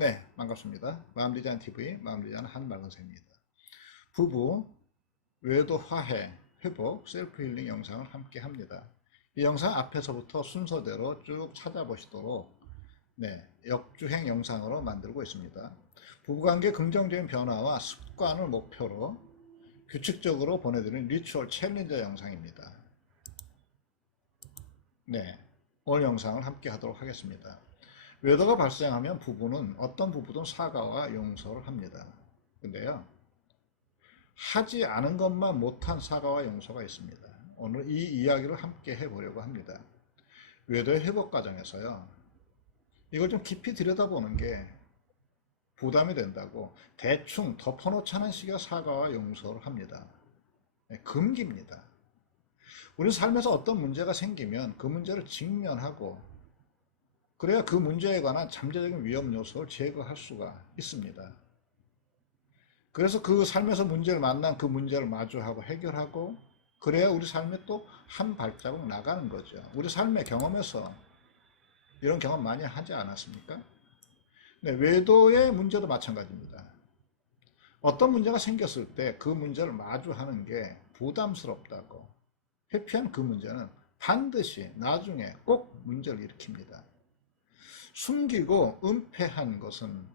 네, 반갑습니다. 마음디자인TV 마음디자인 한말근생입니다. 부부 외도 화해, 회복, 셀프 힐링 영상을 함께 합니다. 이 영상 앞에서부터 순서대로 쭉 찾아보시도록 역주행 영상으로 만들고 있습니다. 부부관계 긍정적인 변화와 습관을 목표로 규칙적으로 보내드리는 리추얼 챌린저 영상입니다. 오늘 영상을 함께 하도록 하겠습니다. 외도가 발생하면 부부는 어떤 부부든 사과와 용서를 합니다. 근데요, 하지 않은 것만 못한 사과와 용서가 있습니다. 오늘 이 이야기를 함께 해보려고 합니다. 외도의 회복 과정에서요, 이걸 좀 깊이 들여다보는 게 부담이 된다고 대충 덮어놓자는 식의 사과와 용서를 합니다. 금기입니다. 우리 삶에서 어떤 문제가 생기면 그 문제를 직면하고 그래야 그 문제에 관한 잠재적인 위험 요소를 제거할 수가 있습니다. 그래서 그 삶에서 문제를 만난 그 문제를 마주하고 해결하고 그래야 우리 삶에 또 한 발자국 나가는 거죠. 우리 삶의 경험에서 이런 경험 많이 하지 않았습니까? 외도의 문제도 마찬가지입니다. 어떤 문제가 생겼을 때 그 문제를 마주하는 게 부담스럽다고 회피한 그 문제는 반드시 나중에 꼭 문제를 일으킵니다. 숨기고 은폐한 것은,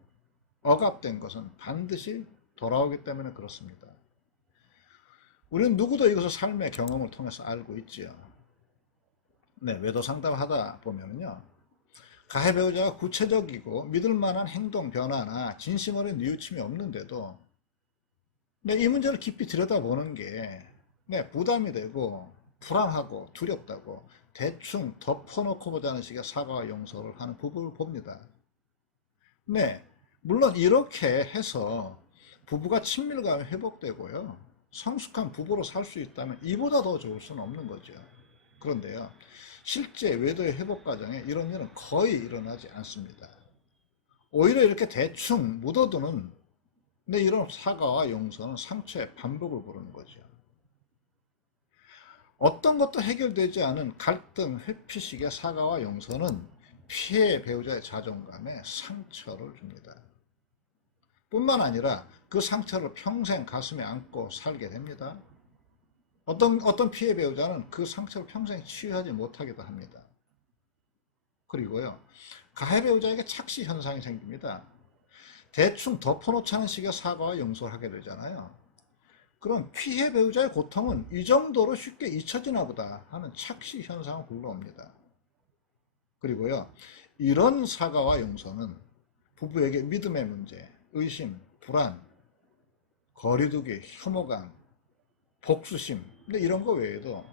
억압된 것은 반드시 돌아오기 때문에 그렇습니다. 우리는 누구도 이것을 삶의 경험을 통해서 알고 있지요. 외도 상담하다 보면요, 가해 배우자가 구체적이고 믿을 만한 행동 변화나 진심 어린 뉘우침이 없는데도 이 문제를 깊이 들여다보는 게 부담이 되고 불안하고 두렵다고 대충 덮어놓고 보자는 식의 사과와 용서를 하는 부부를 봅니다. 물론 이렇게 해서 부부가 친밀감이 회복되고요, 성숙한 부부로 살 수 있다면 이보다 더 좋을 수는 없는 거죠. 그런데요, 실제 외도의 회복 과정에 이런 일은 거의 일어나지 않습니다. 오히려 이렇게 대충 묻어두는 이런 사과와 용서는 상처의 반복을 부르는 거죠. 어떤 것도 해결되지 않은 갈등, 회피식의 사과와 용서는 피해 배우자의 자존감에 상처를 줍니다. 뿐만 아니라 그 상처를 평생 가슴에 안고 살게 됩니다. 어떤 피해 배우자는 그 상처를 평생 치유하지 못하기도 합니다. 그리고요, 가해 배우자에게 착시 현상이 생깁니다. 대충 덮어놓자는 식의 사과와 용서를 하게 되잖아요. 그럼 피해 배우자의 고통은 이 정도로 쉽게 잊혀지나 보다 하는 착시 현상을 불러옵니다. 그리고요, 이런 사과와 용서는 부부에게 믿음의 문제, 의심, 불안, 거리두기, 혐오감, 복수심 이런 거 외에도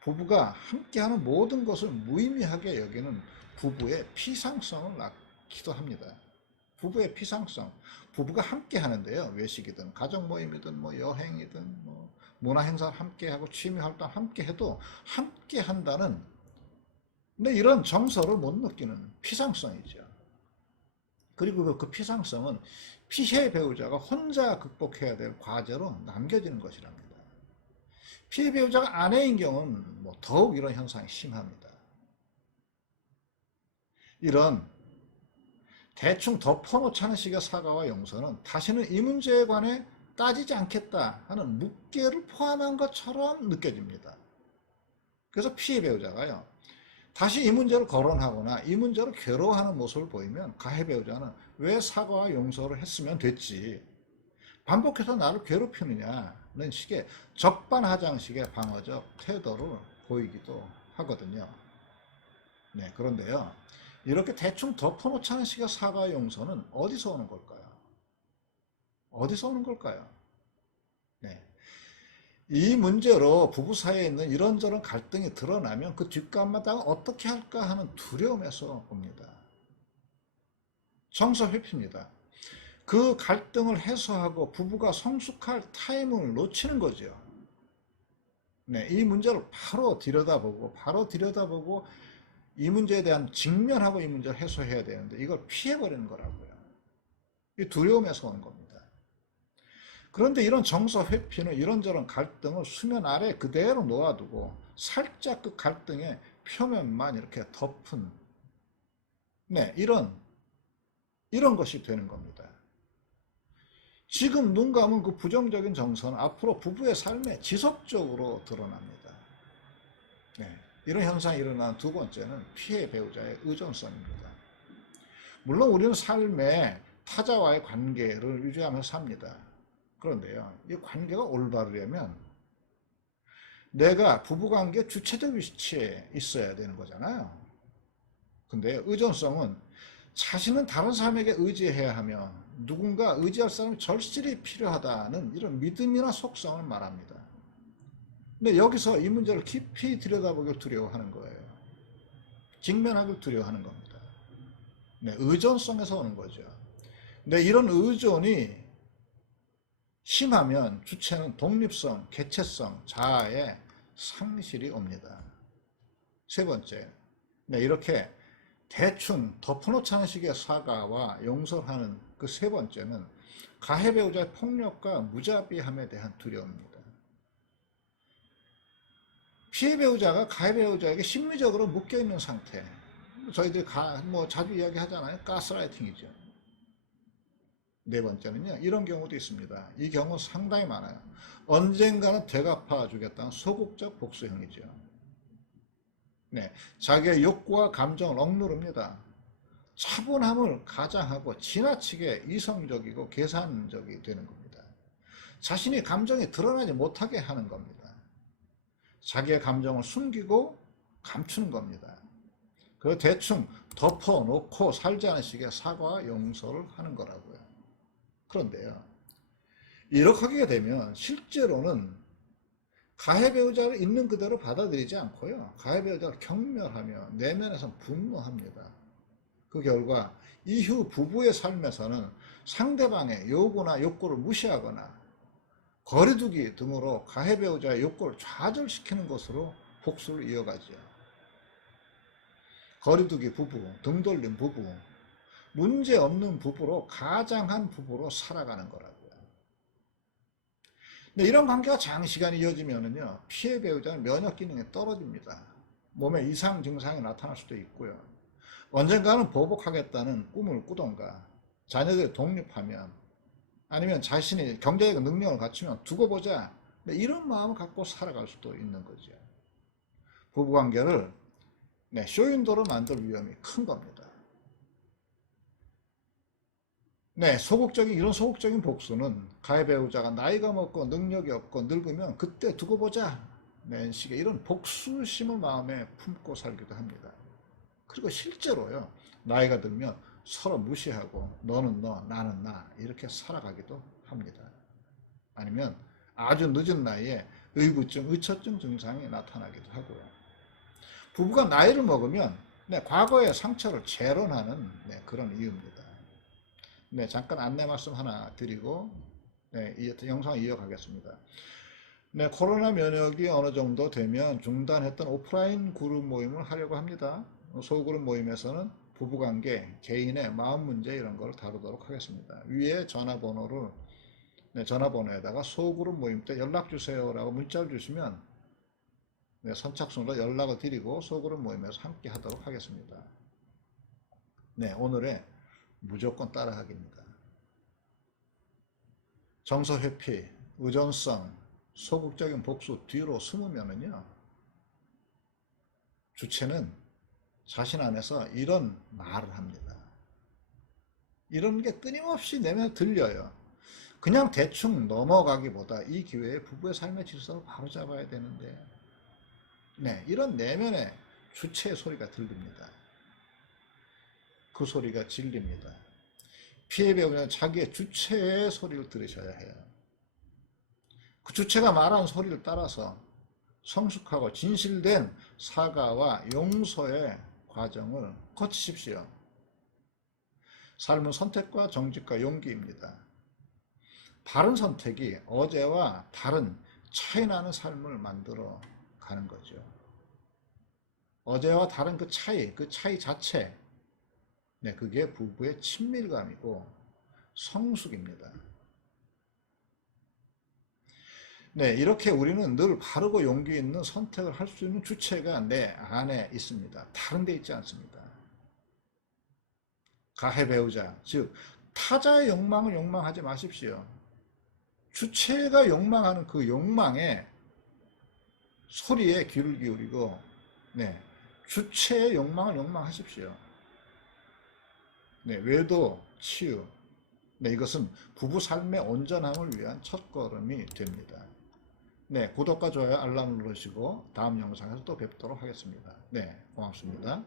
부부가 함께하는 모든 것을 무의미하게 여기는 부부의 피상성을 낳기도 합니다. 부부의 피상성, 부부가 함께 하는데요, 외식이든 가족 모임이든 뭐 여행이든 뭐 문화 행사 함께 하고 취미 활동 함께 해도 함께 한다는 이런 정서를 못 느끼는 피상성이죠. 그리고 그 피상성은 피해 배우자가 혼자 극복해야 될 과제로 남겨지는 것이랍니다. 피해 배우자가 아내인 경우는 더욱 이런 현상이 심합니다. 이런 대충 덮어놓자는 식의 사과와 용서는 다시는 이 문제에 관해 따지지 않겠다 하는 묵계를 포함한 것처럼 느껴집니다. 그래서 피해 배우자가요, 다시 이 문제를 거론하거나 이 문제로 괴로워하는 모습을 보이면 가해 배우자는 왜 사과와 용서를 했으면 됐지, 반복해서 나를 괴롭히느냐는 식의 적반하장식의 방어적 태도를 보이기도 하거든요. 그런데요, 이렇게 대충 덮어놓자는 식의 사과 용서는 어디서 오는 걸까요? 어디서 오는 걸까요? 이 문제로 부부 사이에 있는 이런저런 갈등이 드러나면 그 뒷감마다가 어떻게 할까 하는 두려움에서 옵니다. 정서 회피입니다. 그 갈등을 해소하고 부부가 성숙할 타이밍을 놓치는 거죠. 이 문제를 바로 들여다보고 이 문제에 대한 직면하고 이 문제를 해소해야 되는데 이걸 피해버리는 거라고요. 이 두려움에서 오는 겁니다. 그런데 이런 정서 회피는 이런저런 갈등을 수면 아래 그대로 놓아두고 살짝 그 갈등의 표면만 이렇게 덮은 이런 이런 것이 되는 겁니다. 지금 눈 감은 그 부정적인 정서는 앞으로 부부의 삶에 지속적으로 드러납니다. 네, 이런 현상이 일어나는 두 번째는 피해 배우자의 의존성입니다. 물론 우리는 삶에 타자와의 관계를 유지하면서 삽니다. 그런데요, 이 관계가 올바르려면 내가 부부관계 주체적 위치에 있어야 되는 거잖아요. 근데 의존성은 자신은 다른 사람에게 의지해야 하며 누군가 의지할 사람이 절실히 필요하다는 이런 믿음이나 속성을 말합니다. 근데 여기서 이 문제를 깊이 들여다보길 두려워하는 거예요. 직면하길 두려워하는 겁니다. 네, 의존성에서 오는 거죠. 근데 이런 의존이 심하면 주체는 독립성, 개체성, 자아의 상실이 옵니다. 세 번째, 네, 이렇게 대충 덮어놓자는 식의 사과와 용서하는 그 세 번째는 가해 배우자의 폭력과 무자비함에 대한 두려움입니다. 피해 배우자가 가해 배우자에게 심리적으로 묶여있는 상태, 저희들이 자주 이야기하잖아요. 가스라이팅이죠. 네 번째는요, 이런 경우도 있습니다. 이 경우 상당히 많아요. 언젠가는 되갚아 주겠다는 소극적 복수형이죠. 네, 자기의 욕구와 감정을 억누릅니다. 차분함을 가장하고 지나치게 이성적이고 계산적이 되는 겁니다. 자신이 감정이 드러나지 못하게 하는 겁니다. 자기의 감정을 숨기고 감추는 겁니다. 그리고 대충 덮어놓고 살자는 식의 사과와 용서를 하는 거라고요. 그런데요, 이렇게 하게 되면 실제로는 가해 배우자를 있는 그대로 받아들이지 않고요, 가해 배우자를 경멸하며 내면에서 분노합니다. 그 결과 이후 부부의 삶에서는 상대방의 요구나 욕구를 무시하거나 거리두기 등으로 가해 배우자의 욕구를 좌절시키는 것으로 복수를 이어가죠. 거리두기 부부, 등 돌림 부부, 문제없는 부부로, 가장한 부부로 살아가는 거라고요. 근데 이런 관계가 장시간 이어지면은요, 피해 배우자는 면역 기능이 떨어집니다. 몸에 이상 증상이 나타날 수도 있고요. 언젠가는 보복하겠다는 꿈을 꾸던가, 자녀들이 독립하면, 아니면 자신이 경제적 능력을 갖추면 두고 보자, 이런 마음을 갖고 살아갈 수도 있는 거죠. 부부관계를 쇼윈도로 만들 위험이 큰 겁니다. 네, 이런 소극적인 복수는 가해 배우자가 나이가 먹고 능력이 없고 늙으면 그때 두고 보자, 식의 이런 복수심을 마음에 품고 살기도 합니다. 그리고 실제로요, 나이가 들면 서로 무시하고 너는 너, 나는 나 이렇게 살아가기도 합니다. 아니면 아주 늦은 나이에 의구증, 의처증 증상이 나타나기도 하고요. 부부가 나이를 먹으면 과거의 상처를 재론하는 그런 이유입니다. 잠깐 안내 말씀 하나 드리고 이 영상 이어가겠습니다. 코로나 면역이 어느 정도 되면 중단했던 오프라인 그룹 모임을 하려고 합니다. 소그룹 모임에서는 부부관계, 개인의 마음 문제 이런 걸 다루도록 하겠습니다. 위에 전화번호에다가 소그룹 모임 때 연락 주세요라고 문자를 주시면 선착순으로 연락을 드리고 소그룹 모임에서 함께 하도록 하겠습니다. 오늘의 무조건 따라하기입니다. 정서 회피, 의존성, 소극적인 복수 뒤로 숨으면은요, 주체는 자신 안에서 이런 말을 합니다. 이런 게 끊임없이 내면에 들려요. 그냥 대충 넘어가기보다 이 기회에 부부의 삶의 질서를 바로잡아야 되는데, 이런 내면의 주체의 소리가 들립니다. 그 소리가 진리입니다. 피해 배우자는 자기의 주체의 소리를 들으셔야 해요. 그 주체가 말하는 소리를 따라서 성숙하고 진실된 사과와 용서의 과정을 거치십시오. 삶은 선택과 정직과 용기입니다. 바른 선택이 어제와 다른 차이나는 삶을 만들어 가는 거죠. 어제와 다른 그 차이 자체, 그게 부부의 친밀감이고 성숙입니다. 이렇게 우리는 늘 바르고 용기 있는 선택을 할 수 있는 주체가 내 안에 있습니다. 다른 데 있지 않습니다. 가해 배우자, 즉 타자의 욕망을 욕망하지 마십시오. 주체가 욕망하는 그 욕망에 소리에 귀를 기울이고, 네, 주체의 욕망을 욕망하십시오. 네, 외도, 치유. 네, 이것은 부부 삶의 온전함을 위한 첫걸음이 됩니다. 네, 구독과 좋아요, 알람 누르시고 다음 영상에서 또 뵙도록 하겠습니다. 네, 고맙습니다.